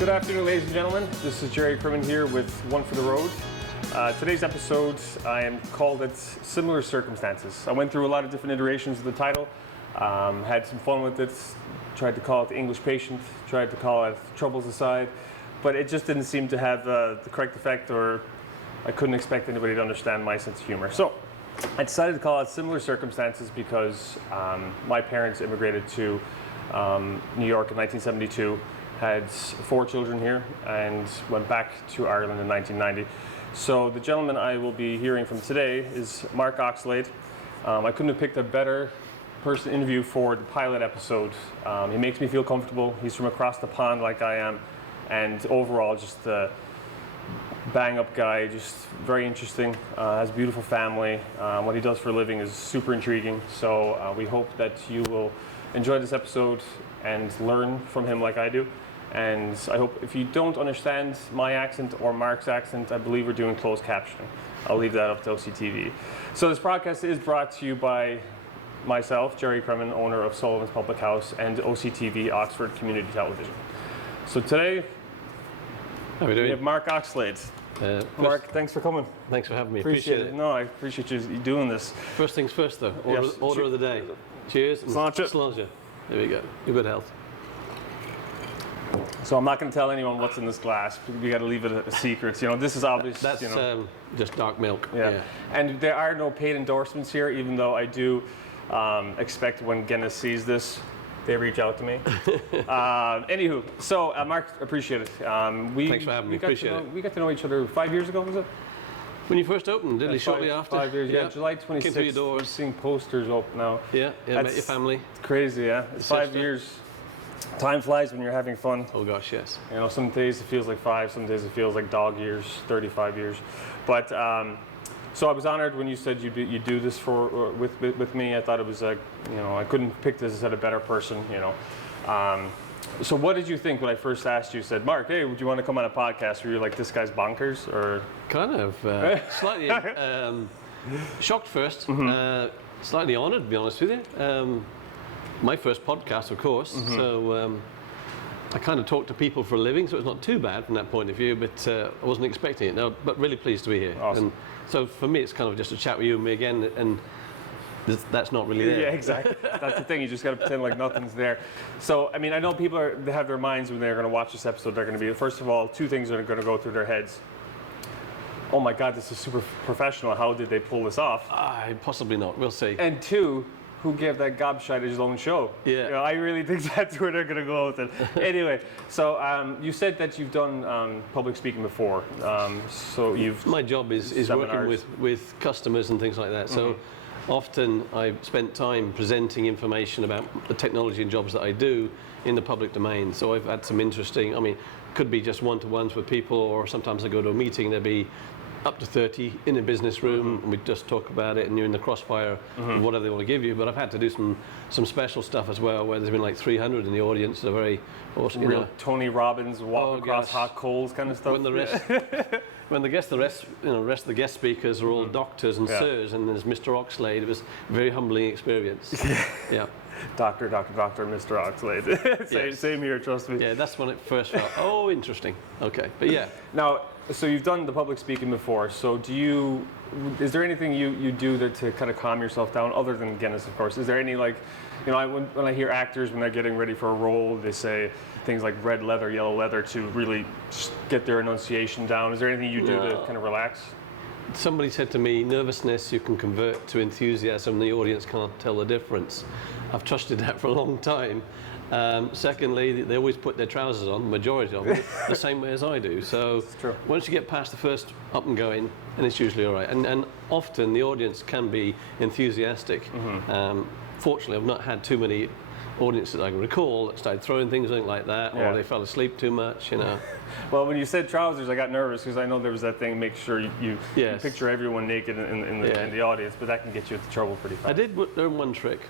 Good afternoon, ladies and gentlemen. This is Jerry Cremin here with One for the Road. Today's episode, I am called it Similar Circumstances. I went through a lot of different iterations of the title, had some fun with it, tried to call it The English Patient, tried to call it Troubles Aside, but it just didn't seem to have the correct effect, or I couldn't expect anybody to understand my sense of humor. So I decided to call it Similar Circumstances because my parents immigrated to New York in 1972. Had 4 children here and went back to Ireland in 1990. So the gentleman I will be hearing from today is Mark Oxlade. I couldn't have picked a better person to interview for the pilot episode. He makes me feel comfortable. He's from across the pond like I am, and overall just a bang-up guy, just very interesting, has a beautiful family. What he does for a living is super intriguing. So we hope that you will enjoy this episode and learn from him like I do. And I hope if you don't understand my accent or Mark's accent, I believe we're doing closed captioning. I'll leave that up to OCTV. So this podcast is brought to you by myself, Jerry Cremin, owner of Sullivan's Public House, and OCTV, Oxford Community Television. So today, how are we doing? We have Mark Oxlade. Mark, thanks for coming. Thanks for having me. Appreciate it. No, I appreciate you doing this. First things first, though. Order of the day. Cheers. Sláinte. There we go. Your good health. So I'm not going to tell anyone what's in this glass. We got to leave it a secret. You know, this is obvious. That's just dark milk. Yeah. And there are no paid endorsements here, even though I do expect when Guinness sees this, they reach out to me. Anywho, so Mark, appreciate it. Thanks for having me. Appreciate it. We got to know each other 5 years ago, was it? When you first opened, didn't you? Shortly after. 5 years. Yeah. July 26th. Came through your doors. Seeing posters up now. Yeah. Met your family. It's crazy. Yeah. It's 5 years. Time flies when you're having fun. Oh gosh, yes. You know, some days it feels like 5, some days it feels like dog years, 35 years. But so I was honored when you said you do this with me. I thought it was I couldn't pick this as a better person. You know. So what did you think when I first asked you? Said, Mark, hey, would you want to come on a podcast? Were you like, this guy's bonkers, or kind of slightly shocked first, slightly honored, to be honest with you. My first podcast, of course, so I kind of talk to people for a living, so it's not too bad from that point of view, but I wasn't expecting it. No, but really pleased to be here. Awesome. And so for me, it's kind of just a chat with you and me again, and that's not really there. Yeah, exactly. That's the thing. You just got to pretend like nothing's there. So, I mean, I know people they have their minds when they're going to watch this episode. They're going to be, first of all, 2 things that are going to go through their heads. Oh my God, this is super professional. How did they pull this off? Possibly not. We'll see. And 2, who gave that gobshite his own show? Yeah. You know, I really think that's where they're going to go with it. Anyway, so you said that you've done public speaking before. So you've my job is working with customers and things like that. So often I've spent time presenting information about the technology and jobs that I do in the public domain. So I've had some interesting, could be just one-to-ones with people, or sometimes I go to a meeting, there'll be up to 30 in a business room, and we just talk about it, and you're in the crossfire of whatever they want to give you. But I've had to do some special stuff as well, where there's been like 300 in the audience. So very awesome. Real Tony Robbins walk across hot coals kind of stuff. When the rest of the guest speakers are all doctors and sirs, and there's Mr. Oxlade. It was a very humbling experience. Yeah. Doctor, Mr. Oxlade. Same here, trust me. Yeah, that's when it first felt, oh, interesting. Okay, but yeah. Now, so you've done the public speaking before, so is there anything you do to kind of calm yourself down, other than Guinness, of course? Is there any, when I hear actors, when they're getting ready for a role, they say things like red leather, yellow leather to really get their enunciation down. Is there anything you do to kind of relax? Somebody said to me, nervousness you can convert to enthusiasm, the audience can't tell the difference. I've trusted that for a long time. Secondly, they always put their trousers on, the majority of them, the same way as I do. So once you get past the first up and going, and it's usually all right. And often the audience can be enthusiastic. Fortunately, I've not had too many audiences I can recall that started throwing things in like that, or they fell asleep too much, Well, when you said trousers, I got nervous because I know there was that thing, make sure you picture everyone naked in the audience, but that can get you into trouble pretty fast. I did learn one trick.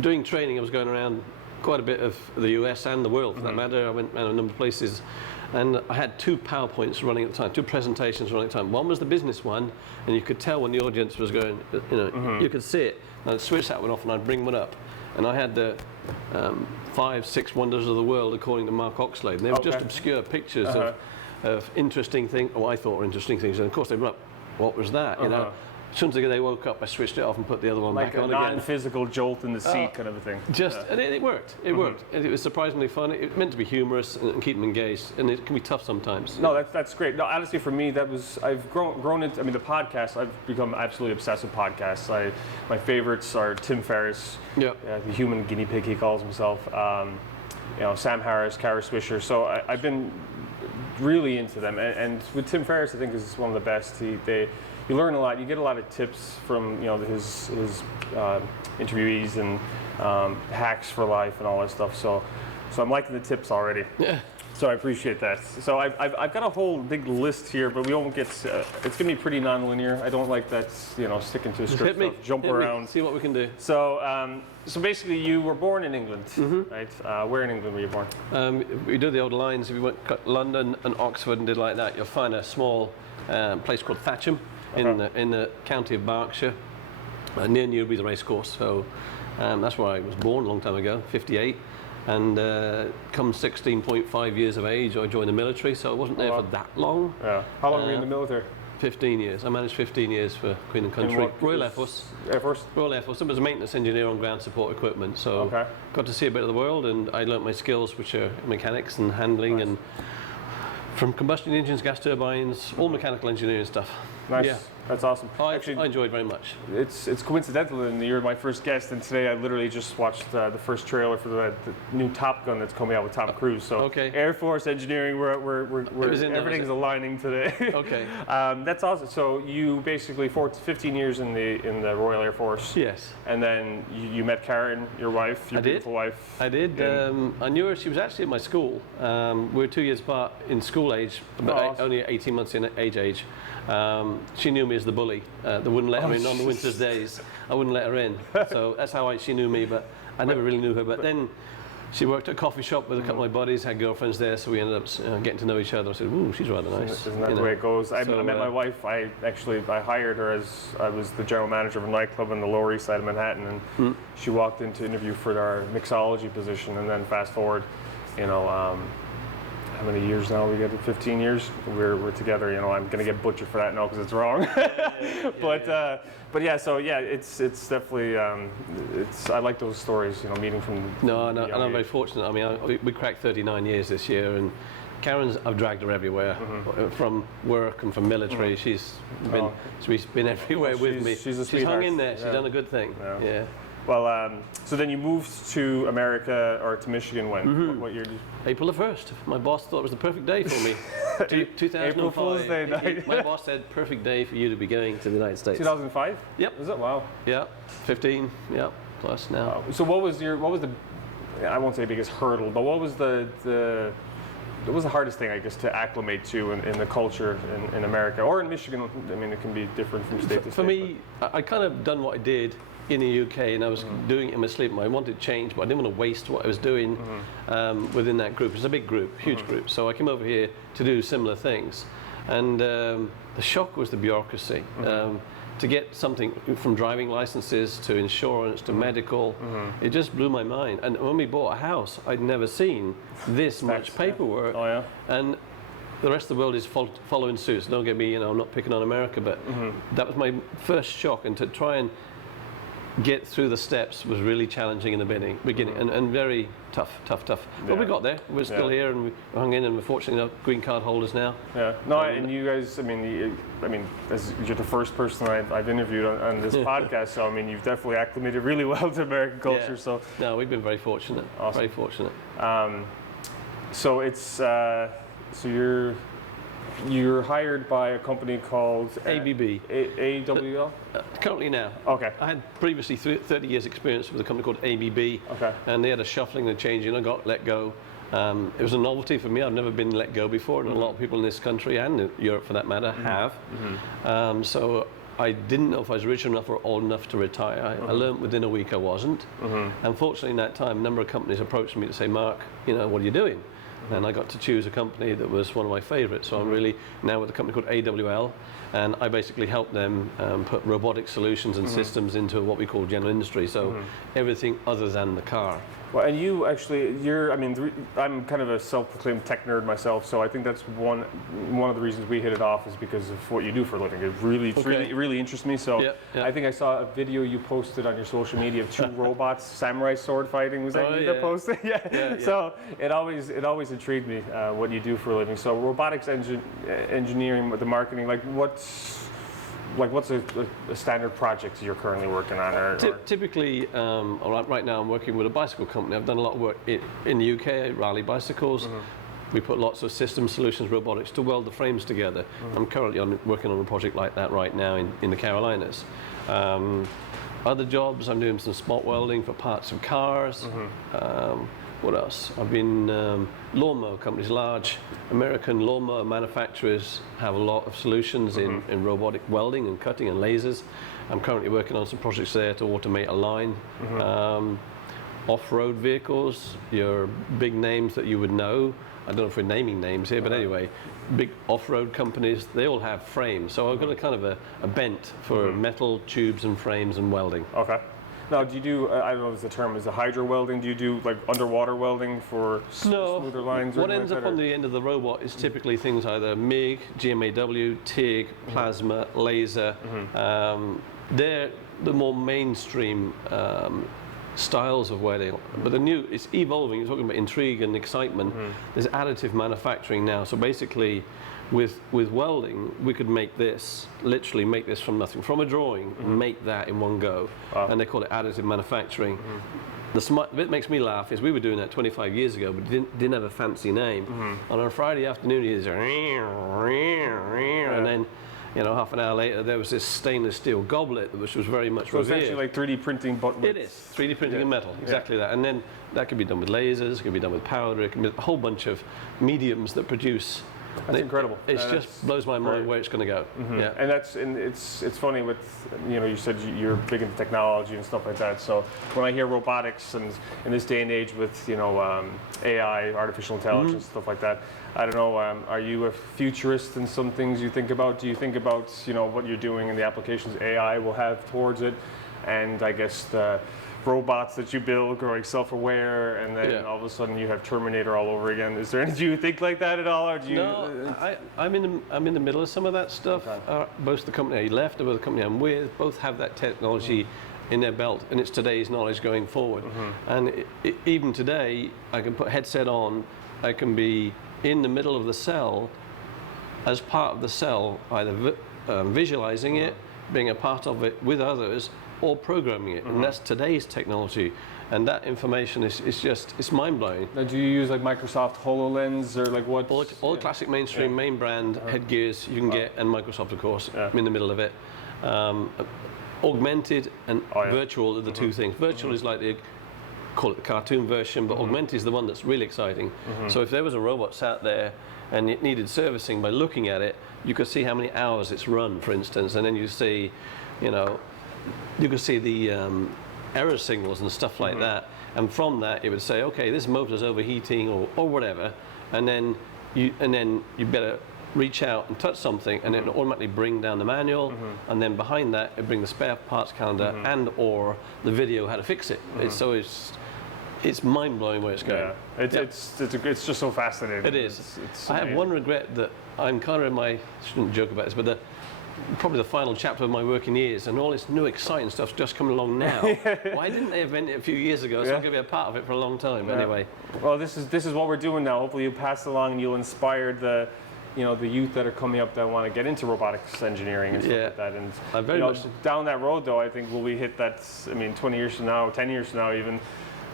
Doing training, I was going around quite a bit of the US and the world for that matter. I went around a number of places, and I had 2 PowerPoints running at the time, 2 presentations running at the time. One was the business one, and you could tell when the audience was going, you could see it. And I'd switch that one off and I'd bring one up. and I had the 5, 6 wonders of the world according to Mark Oxlade. And they were just obscure pictures of interesting things, or I thought were interesting things. And of course they were up, what was that, you know? As soon as they woke up, I switched it off and put the other one back on again. Like a non-physical jolt in the seat kind of a thing. And it worked. It worked. It was surprisingly fun. It meant to be humorous and keep them engaged, and it can be tough sometimes. No, that's great. No, honestly, for me, I've grown into. I mean, the podcast. I've become absolutely obsessed with podcasts. My favorites are Tim Ferriss, the human guinea pig he calls himself. You know, Sam Harris, Kara Swisher. So I've been really into them, and with Tim Ferriss, I think is one of the best. You learn a lot. You get a lot of tips from his interviewees and hacks for life and all that stuff. So I'm liking the tips already. Yeah. So I appreciate that. So I've got a whole big list here, but we won't get. It's gonna be pretty non-linear. I don't like that. Sticking to a script. Jump around. See what we can do. So basically, you were born in England, right? Where in England were you born? We do the old lines. If you went to London and Oxford and did like that, you'll find a small place called Thatcham. In the county of Berkshire, near Newbury, the racecourse. So that's where I was born a long time ago, 58. And come 16.5 years of age, I joined the military. So I wasn't there for that long. Yeah. How long were you in the military? 15 years. I managed 15 years for Queen and Country. Royal Airforce. Air Force? Royal Airforce. I was a maintenance engineer on ground support equipment. So got to see a bit of the world, and I learnt my skills, which are mechanics and handling and from combustion engines, gas turbines, all mechanical engineering stuff. Nice. Yeah. That's awesome. Actually, I enjoyed very much. It's coincidental that you're my first guest, and today I literally just watched the first trailer for the new Top Gun that's coming out with Tom Cruise. So Air Force engineering, we're everything's aligning today. Okay. That's awesome. So you basically 15 years in the Royal Air Force. Yes. And then you met Karen, your wife, your beautiful wife. I did. I knew her. She was actually at my school. We were 2 years apart in school age, but only 18 months in age. She knew me as the bully that wouldn't let her in on the winter's days. I wouldn't let her in. So that's how she knew me, but I never really knew her. But then she worked at a coffee shop with a couple of my buddies, had girlfriends there, so we ended up getting to know each other. I said, ooh, she's rather nice. Isn't that the way it goes? I met my wife. I hired her as I was the general manager of a nightclub on the Lower East Side of Manhattan, and she walked in to interview for our mixology position, and then fast forward, how many years now? We get 15 years. We're together. I'm gonna get butchered for that now because it's wrong. But yeah. So yeah, it's definitely I like those stories. Meeting from. No, and I'm very fortunate. I mean, we cracked 39 years this year, and I've dragged her everywhere, from work and from military. She's been everywhere with me. She's hung in there. She's done a good thing. Yeah. Well, so then you moved to America or to Michigan when? What year did you? April the 1st. My boss thought it was the perfect day for me. 2005. April Fool's Day night. My boss said, perfect day for you to be going to the United States. 2005? Yep. Is it? Wow. Yeah. 15. Yep. Plus now. Wow. So what was the? I won't say biggest hurdle, but what was the hardest thing, I guess, to acclimate to in the culture in America or in Michigan? I mean, it can be different from state to state. For me, I kind of done what I did in the UK, and I was doing it in my sleep. I wanted change, but I didn't want to waste what I was doing within that group. It's a big group, huge group. So I came over here to do similar things, and the shock was the bureaucracy. To get something from driving licenses to insurance to medical, it just blew my mind. And when we bought a house, I'd never seen this much paperwork. Oh yeah. And the rest of the world is following suit. So don't get me, I'm not picking on America, but that was my first shock. And to try and get through the steps was really challenging in the beginning and very tough. But we got there. We're still here, and we hung in, and we're fortunately green card holders now. Yeah. No, and you guys, I mean, as you're the first person I've interviewed on this podcast, so I mean, you've definitely acclimated really well to American culture. Yeah. So no, we've been very fortunate. Awesome. Very fortunate. So it's so you're hired by a company called ABB. AWL? Currently now. Okay. I had previously 30 years experience with a company called ABB. Okay. And they had a shuffling and changing. I got let go. It was a novelty for me. I've never been let go before, and a lot of people in this country and in Europe for that matter have. So I didn't know if I was rich enough or old enough to retire. I learned within a week I wasn't. Unfortunately, in that time, a number of companies approached me to say, Mark, what are you doing? and I got to choose a company that was one of my favorites. So I'm really now with a company called AWL, and I basically help them put robotic solutions and systems into what we call general industry. So everything other than the car. Well, and you actually, I mean, I'm kind of a self-proclaimed tech nerd myself, so I think that's one of the reasons we hit it off is because of what you do for a living. It really interests me. So I think I saw a video you posted on your social media of 2 robots, samurai sword fighting. Was that you that posted? Yeah. So it always intrigued me what you do for a living. So robotics engineering, the marketing, what's a standard project you're currently working on? Typically, right now I'm working with a bicycle company. I've done a lot of work in the UK, Raleigh bicycles. We put lots of system solutions, robotics to weld the frames together. I'm currently working on a project like that right now in the Carolinas. Other jobs, I'm doing some spot welding for parts of cars. What else? I've been lawnmower companies, large American lawnmower manufacturers have a lot of solutions in robotic welding and cutting and lasers. I'm currently working on some projects there to automate a line. Off-road vehicles, your big names that you would know. I don't know if we're naming names here, but anyway, big off-road companies, they all have frames. So I've got a kind of a bent for metal tubes and frames and welding. Okay. Now, do you do, I don't know if the term is hydro welding, do you do like underwater welding for smoother lines? What ends up on the end of the robot is typically things either MIG, GMAW, TIG, plasma, laser. They're the more mainstream styles of welding, but it's evolving. You're talking about intrigue and excitement. There's additive manufacturing now, so basically with welding we could literally make this from nothing, from a drawing, and make that in one go. And they call it additive manufacturing. The bit makes me laugh is we were doing that 25 years ago, but didn't have a fancy name. On a Friday afternoon you hear and then half an hour later there was this stainless steel goblet which was very much revered. Essentially like 3D printing, but it is 3D printing in metal, exactly that. And then that can be done with lasers, it can be done with powder, it can be a whole bunch of mediums that produce. That's incredible. It just blows my mind where it's going to go. And it's funny with you said you're big into technology and stuff like that. So when I hear robotics and in this day and age with AI, artificial intelligence, stuff like that, I don't know. Are you a futurist in some things you think about? Do you think about what you're doing and the applications AI will have towards it, and I guess the robots that you build growing self-aware, and then all of a sudden you have Terminator all over again? Is there any? Do you think like that at all, or do you? No, I'm in the middle of some of that stuff. Okay. Both the company I left and the company I'm with both have that technology in their belt, and it's today's knowledge going forward. And even today, I can put a headset on. I can be in the middle of the cell, as part of the cell, either visualizing it, being a part of it with others, or programming it. And that's today's technology, and that information it's mind-blowing. Now, do you use like Microsoft HoloLens or like what? All classic mainstream main brand headgears you can get, and Microsoft of course. I'm in the middle of it. Augmented and virtual are the two things. Virtual is like call it the cartoon version, but augmented is the one that's really exciting. So if there was a robot sat there and it needed servicing, by looking at it you could see how many hours it's run, for instance, and then you see you could see the error signals and stuff like that, and from that it would say, okay, this motor's overheating or whatever, and then you better reach out and touch something, and it will automatically bring down the manual, and then behind that it bring the spare parts calendar and or the video how to fix it. It's mind-blowing where it's going. It's just so fascinating. It is. I have one regret that I'm kind of I shouldn't joke about this, but probably the final chapter of my working years, and all this new exciting stuff's just coming along now. Why didn't they invent it a few years ago? So I'm going to be a part of it for a long time. Anyway. Well, this is what we're doing now. Hopefully you pass along and you'll inspire the youth that are coming up that want to get into robotics engineering and stuff like that. And very much down that road, though, I think will we hit that? 20 years from now, 10 years from now, even.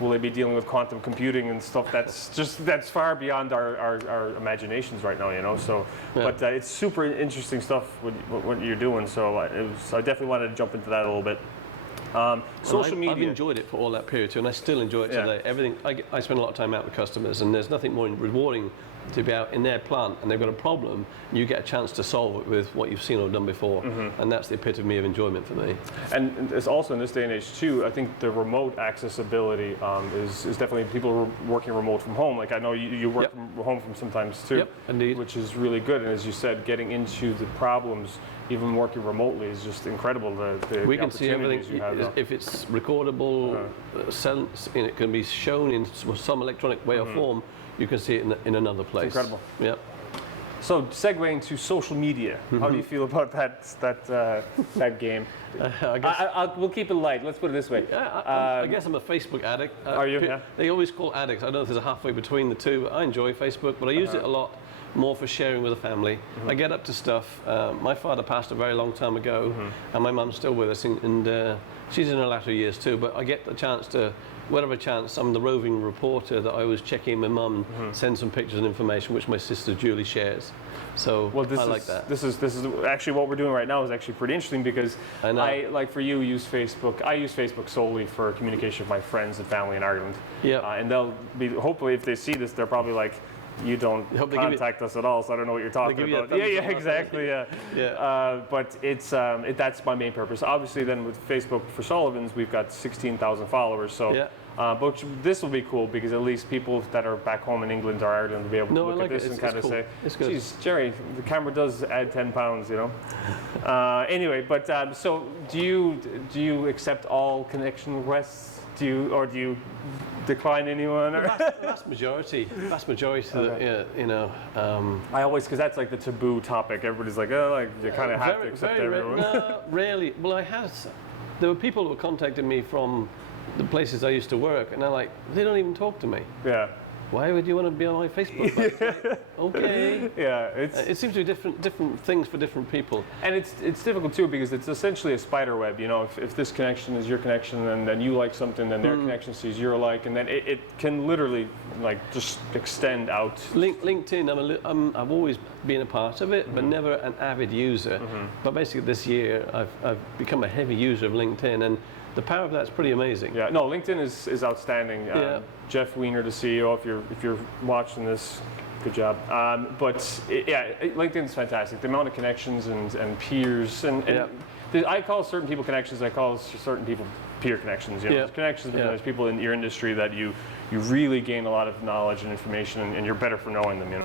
Will they be dealing with quantum computing and stuff that's far beyond our imaginations right now, So, but it's super interesting stuff what you're doing. So I definitely wanted to jump into that a little bit. Social media. I've enjoyed it for all that period too, and I still enjoy it today. Everything I spend a lot of time out with customers, and there's nothing more rewarding to be out in their plant and they've got a problem, you get a chance to solve it with what you've seen or done before, and that's the epitome of enjoyment for me. And it's also in this day and age too, I think the remote accessibility is definitely people working remote from home. Like I know you work from home from sometimes too, indeed, which is really good. And as you said, getting into the problems, even working remotely, is just incredible. We can see everything. If it's recordable, it can be shown in some electronic way or form. You can see it in another place. It's incredible. Yep. So segueing to social media, how do you feel about that game? We'll keep it light. Let's put it this way. I guess I'm a Facebook addict. Are you? Yeah. They always call addicts. I don't know if there's a halfway between the two. I enjoy Facebook, but I use it a lot more for sharing with the family. I get up to stuff. My father passed a very long time ago, and my mum's still with us, and she's in her latter years too. But I get the chance to, whatever chance, I'm the roving reporter that I always check in with mum, send some pictures and information, which my sister Julie shares. So I like that. This is actually what we're doing right now is actually pretty interesting because I like for you use Facebook. I use Facebook solely for communication with my friends and family in Ireland. Yeah. And they'll be, hopefully if they see this, they're probably like, you don't contact us at all, so I don't know what you're talking about. Yeah, exactly. Yeah. But it's that's my main purpose. Obviously, then with Facebook for Sullivans, we've got 16,000 followers. So, but this will be cool because at least people that are back home in England or Ireland will be able to look at this and kind of say, "Geez, Jerry, the camera does add 10 pounds," you know. Anyway, but so do you accept all connection requests? Do you decline anyone? Or? Vast majority. You know. I always, because that's like the taboo topic. Everybody's like, oh, like you kind of have to accept everyone. No, rarely. Well, there were people who contacted me from the places I used to work, and they're like, they don't even talk to me. Yeah. Why would you want to be on my Facebook page? Like, okay. Yeah, it seems to be different things for different people. And it's difficult too because it's essentially a spider web. You know, if this connection is your connection, and then you like something, then their connection sees your like, and then it can literally like just extend out. LinkedIn, I've always been a part of it, but never an avid user. But basically this year, I've become a heavy user of LinkedIn, and the power of that's pretty amazing. Yeah, no, LinkedIn is outstanding. Jeff Weiner, the CEO, if you're watching this, good job. LinkedIn's fantastic. The amount of connections and peers and I call certain people connections. I call certain people peer connections. You know, there's connections, but there's people in your industry that you really gain a lot of knowledge and information, and you're better for knowing them. You know.